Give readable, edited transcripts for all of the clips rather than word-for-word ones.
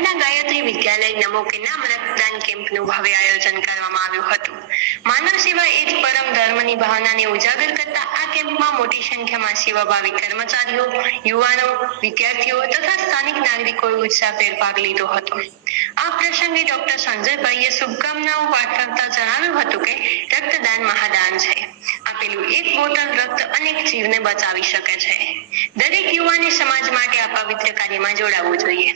થરાદના ગાયત્રી વિદ્યાલય નમો કે નામ રક્તદાન કેમ્પનું ભવ્ય આયોજન કરવામાં આવ્યું હતું। માનવ સેવા એ જ પરમ ધર્મની ભાવનાને ઉજાગર કરતા આ કેમ્પમાં મોટી સંખ્યામાં સેવાભાવી કર્મચારીઓ, યુવાનો, વિદ્યાર્થીઓ તથા સ્થાનિક નાગરિકોએ ઉત્સાહભેર ભાગ લીધો હતો। આ પ્રસંગે ડોક્ટર સંજયભાઈએ શુભકામનાઓ પાઠવતા જણાવ્યું હતું કે રક્તદાન મહાદાન છે। આપેલું એક બોટલ રક્ત અનેક જીવને બચાવી શકે છે। દરેક યુવાને સમાજ માટે આ પવિત્ર કાર્યમાં જોડાવવું જોઈએ।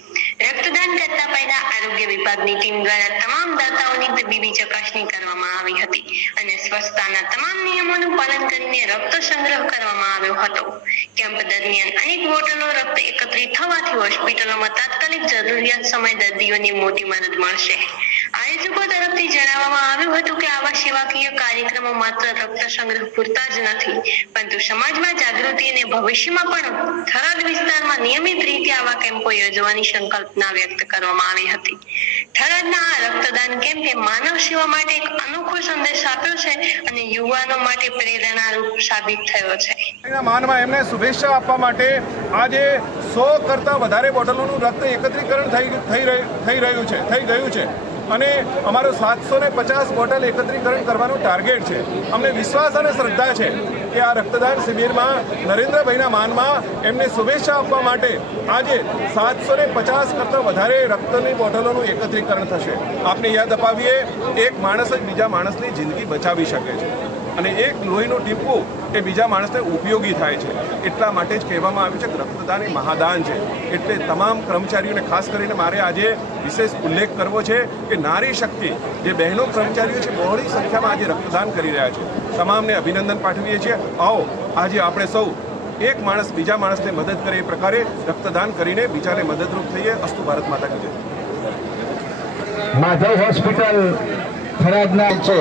રક્તદાન કરતા પહેલા આરોગ્ય વિભાગની ટીમ દ્વારા તમામ દાતાઓની તબીબી ચકાસણી કરવામાં આવી હતી અને સ્વચ્છતાના તમામ નિયમોનું પાલન કરીને રક્ત સંગ્રહ કરવામાં આવ્યો હતો। કેમ્પ દરમિયાન અનેક બોટલો રક્ત એકત્રિત થવાથી હોસ્પિટલોમાં તાત્કાલિક જરૂરિયાત સમય દર્દીઓની મોટી મદદ મળશે। આયોજકો તરફથી જણાવવામાં આવ્યું હતું કે આવા સેવાકીય કાર્યક્રમો માત્ર રક્ત સંગ્રહ પૂરતા જ નથી, પરંતુ સમાજમાં જાગૃતિ અને ભવિષ્યમાં પણ થરાદ વિસ્તારમાં નિયમિત રીતે આવા કેમ્પો યોજવાની સંકલ્પના વ્યક્ત કરવામાં આવી હતી। થરાદના આ રક્તદાન કેમ્પે માનવ સેવા માટે એક અનોખો સંદેશ આપ્યો છે અને યુવાનો માટે પ્રેરણારૂપ સાબિત થયો છે। માનમાં એમને શુભેચ્છા આપવા માટે આજે 100 કરતાં વધારે બોટલોનું રક્ત એકત્રીકરણ થઈ ગયું છે અને અમારો 750 બોટલ એકત્રીકરણ કરવાનો ટાર્ગેટ છે। અમને વિશ્વાસ અને શ્રદ્ધા છે કે આ રક્તદાન શિબિરમાં નરેન્દ્રભાઈના માનમાં એમને શુભેચ્છા આપવા માટે આજે 750 કરતાં વધારે રક્તની બોટલોનું એકત્રીકરણ થશે। આપને યાદ અપાવીએ, એક માણસ જ બીજા માણસની જિંદગી બચાવી શકે છે અને એક લોહીનું ટીપું એ બીજા માણસને ઉપયોગી થાય છે। એટલા માટે જ કહેવામાં આવ્યું છે કે રક્તદાન એ મહાદાન છે। એટલે તમામ કર્મચારીઓને ખાસ કરીને મારે આજે વિશેષ ઉલ્લેખ કરવો છે કે નારી શક્તિ જે બહેનો કર્મચારીઓ છે બહોળી સંખ્યામાં આજે રક્તદાન કરી રહ્યા છે। તમામને અભિનંદન પાઠવીએ છીએ। આવો આજે આપણે સૌ એક માણસ બીજા માણસને મદદ કરે એ પ્રકારે રક્તદાન કરીને બીજાને મદદરૂપ થઈએ। અસ્તુ ભારત માતા કી જય। માધવ હોસ્પિટલ થરાદના છે